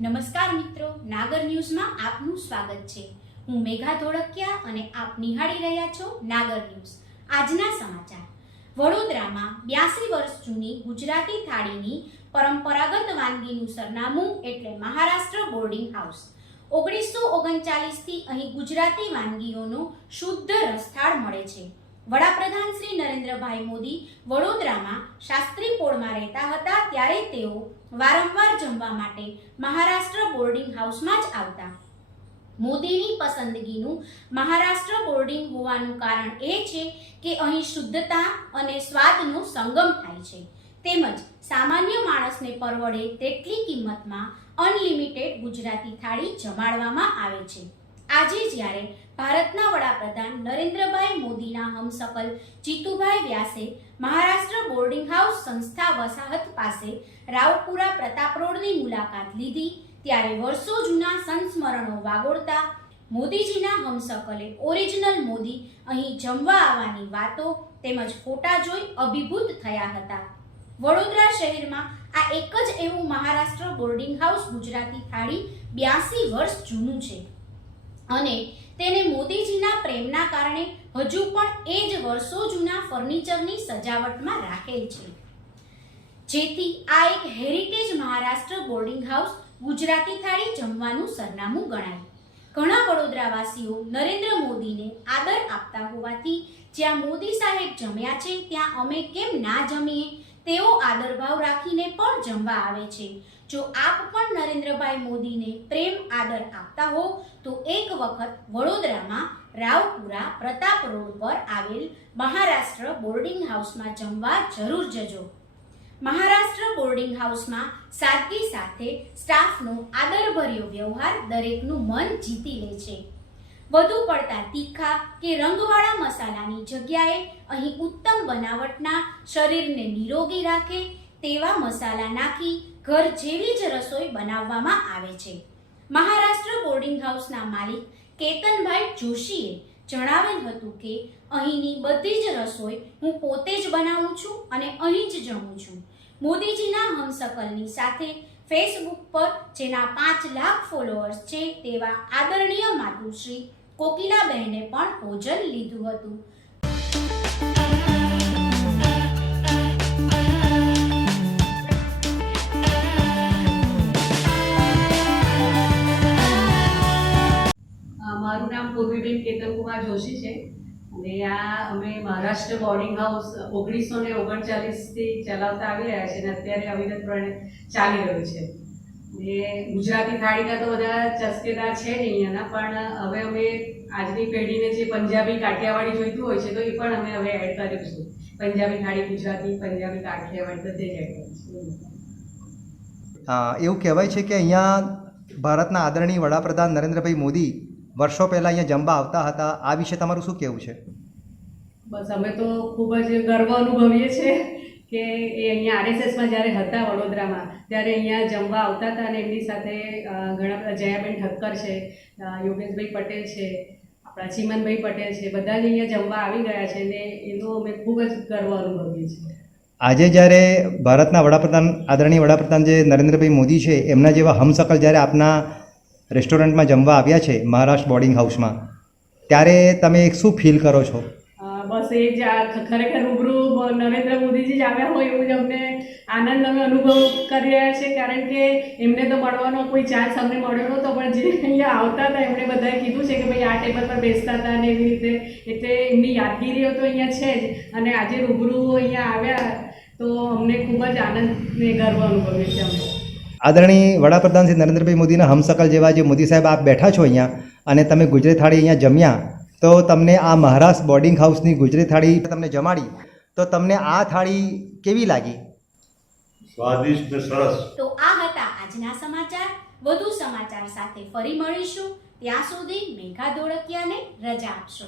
નમસ્કાર મિત્રો, નાગર ન્યૂઝમાં આપનું સ્વાગત છે. હું મેઘા ધોળકિયા અને આપ નિહાળી રહ્યા છો નાગર ન્યૂઝ. આજના સમાચાર. વડોદરામાં બ્યાસી વર્ષ જૂની ગુજરાતી થાળીની પરંપરાગત વાનગીનું સરનામું એટલે મહારાષ્ટ્ર બોર્ડિંગ હાઉસ. ઓગણીસો ઓગણચાલીસથી અહીં ગુજરાતી વાનગીઓનો શુદ્ધ રસથાળ મળે છે. વડાપ્રધાન શ્રી નરેન્દ્રભાઈ મોદી વડોદરામાં શાસ્ત્રી પોળમાં રહેતા હતા ત્યારે તેઓ વારંવાર જમવા માટે મહારાષ્ટ્ર બોર્ડિંગ હાઉસમાં જ આવતા. મોદીની પસંદગીનું મહારાષ્ટ્ર બોર્ડિંગ હોવાનું કારણ એ છે કે અહીં શુદ્ધતા અને સ્વાદનો સંગમ થાય છે. તેમજ સામાન્ય માણસને પરવડે તેટલી કિંમતમાં અનલિમિટેડ ગુજરાતી થાળી જમાડવામાં આવે છે. આજે જ્યારે ભારતના વડાપ્રધાન નરેન્દ્રભાઈ મોદીના હમસકલ જીતુભાઈ વ્યાસે મહારાષ્ટ્ર બોર્ડિંગ હાઉસ સંસ્થા વસાહત પાસે રાવપુરા પ્રતાપ રોડની મુલાકાત લીધી. ત્યારે વર્ષો જૂના સંસ્મરણો વાગોળતા મોદીજીના હમસકલે ઓરિજિનલ મોદી અહીં જમવા આવવાની વાતો તેમજ ફોટા જોઈ અભિભૂત થયા હતા. વડોદરા શહેરમાં આ એક જ એવું મહારાષ્ટ્ર બોર્ડિંગ હાઉસ ગુજરાતી થાળી બ્યાસી વર્ષ જૂનું છે. અને તેને મોદીજીના પ્રેમના કારણે હજુ પણ એ જ વર્ષો જૂના ફર્નિચરની સજાવટમાં રાખેલ છે. જેથી આ એક heritage Maharashtra boarding house Gujarati થાળી જમવાનું સરનામું ગણાય. ઘણા વડોદરાવાસીઓ નરેન્દ્ર મોદીને આદર આપતા હોવાથી જ્યાં મોદી સાહેબ જમ્યા છે, ત્યાં અમે કેમ ના જમીએ તેઓ આદરભાવ રાખીને પણ જમવા આવે છે. જો આપ પણ નરેન્દ્રભાઈ મોદીને પ્રેમ, આદર આપતા હો, તો એક વખત વડોદરામાં રાવપુરા પ્રતાપ રોડ પર આવેલ મહારાષ્ટ્ર બોર્ડિંગ હાઉસમાં જમવા જરૂર જજો. મહારાષ્ટ્ર બોર્ડિંગ હાઉસમાં સાદગી સાથે સ્ટાફનો આદરભર્યો વ્યવહાર દરેકનું મન જીતી લે છે. વધુ પડતા તીખા કે રંગવાળા મસાલાની જગ્યાએ અહીં ઉત્તમ બનાવટના શરીરને નિરોગી રાખે તેવા મસાલા નાખી ઘર જેવી જ રસોઈ બનાવવામાં આવે છે. મહારાષ્ટ્ર બોર્ડિંગ હાઉસના માલિક કેતનભાઈ જોશીએ જણાવેલ હતું કે, અહીંની બધી જ રસોઈ હું પોતે જ બનાવું છું અને અહીં જ જમું છું. મોદીજીના હમસકલની સાથે ફેસબુક પર જેના પાંચ લાખ ફોલોઅર્સ છે તેવા આદરણીય માતુશ્રી કોકિલાબહેને પણ ભોજન લીધું હતું. નામ પૂર્વીબેન કેતનકુમાર જોશી છે. અને આ અમે મહારાષ્ટ્ર બોર્ડિંગ હાઉસ ઓગણીસો ને ઓગણચાલીસથી ચલાવતા આવી રહ્યા છે અને અત્યારે અવિરતપણે ચાલી રહ્યું છે. ને ગુજરાતી થાળીના તો બધા ચસ્કેદાર છે જ અહીંયાના, પણ હવે અમે આજની પેઢીને જે પંજાબી કાઠિયાવાડી જોઈતું હોય છે, તો એ પણ અમે હવે એડ કર્યું છે પંજાબી થાળી ગુજરાતી, પંજાબી કાઠિયાવાડી બધે જ એડ કર્યું છે એવું કહેવાય છે કે અહીંયા ભારતના આદરણીય વડાપ્રધાન નરેન્દ્રભાઈ મોદી વર્ષો પહેલાં અહીંયા જમવા આવતા હતા. આ વિશે તમારું શું કહેવું છે? બસ અમે તો ખૂબ જ ગર્વ અનુભવીએ છીએ કે એ અહીંયા આરએસએસમાં જ્યારે હતા વડોદરામાં ત્યારે અહીંયા જમવા આવતા હતા અને એમની સાથે ઘણા બધા જયાબેન ઠક્કર છે યોગેશભાઈ પટેલ છે આપણા ચીમનભાઈ પટેલ છે બધા જ અહીંયા જમવા આવી ગયા છે ને એનો અમે ખૂબ જ ગર્વ અનુભવીએ છીએ. આજે જ્યારે ભારતના વડાપ્રધાન આદરણીય વડાપ્રધાન જે નરેન્દ્રભાઈ મોદી છે એમના જેવા હમસકલ જ્યારે આપના રેસ્ટોરન્ટમાં જમવા આવ્યા છે મહારાષ્ટ્ર બોર્ડિંગ હાઉસમાં ત્યારે તમે શું ફીલ કરો છો? બસ એ જ ખરેખર રૂબરૂ નરેન્દ્ર મોદીજી જ આવ્યા હોય એવું જ અમને આનંદ અમે અનુભવ કરી રહ્યા છે. કારણ કે એમને તો મળવાનો કોઈ ચાન્સ અમને મળ્યો નહોતો, પણ જે અહીંયા આવતા હતા એમણે બધાએ કીધું છે કે ભાઈ આ ટેબલ પર બેસતા હતા અને એવી રીતે, એટલે એમની યાદગીરીઓ તો અહીંયા છે જ. અને આજે રૂબરૂ અહીંયા આવ્યા તો અમને ખૂબ જ આનંદ ને ગર્વ અનુભવ્યો છે અમે આદરણીય વડાપ્રધાન શ્રી નરેન્દ્રભાઈ મોદીના હમસકલ જેવા જે મોદી સાહેબ આપ બેઠા છો અહીંયા અને તમે ગુજરાતી થાળી અહીંયા જમ્યા તો તમને આ મહારાષ્ટ્ર બોર્ડિંગ હાઉસની ગુજરાતી થાળી તમને જમાડી તો તમને આ થાળી કેવી લાગી? સ્વાદિષ્ટ ને સરસ. તો આ હતા આજના સમાચાર. વધુ સમાચાર સાથે ફરી મળીશું. ત્યાં સુધી મેઘા ધોળકિયાને રજા આપશો.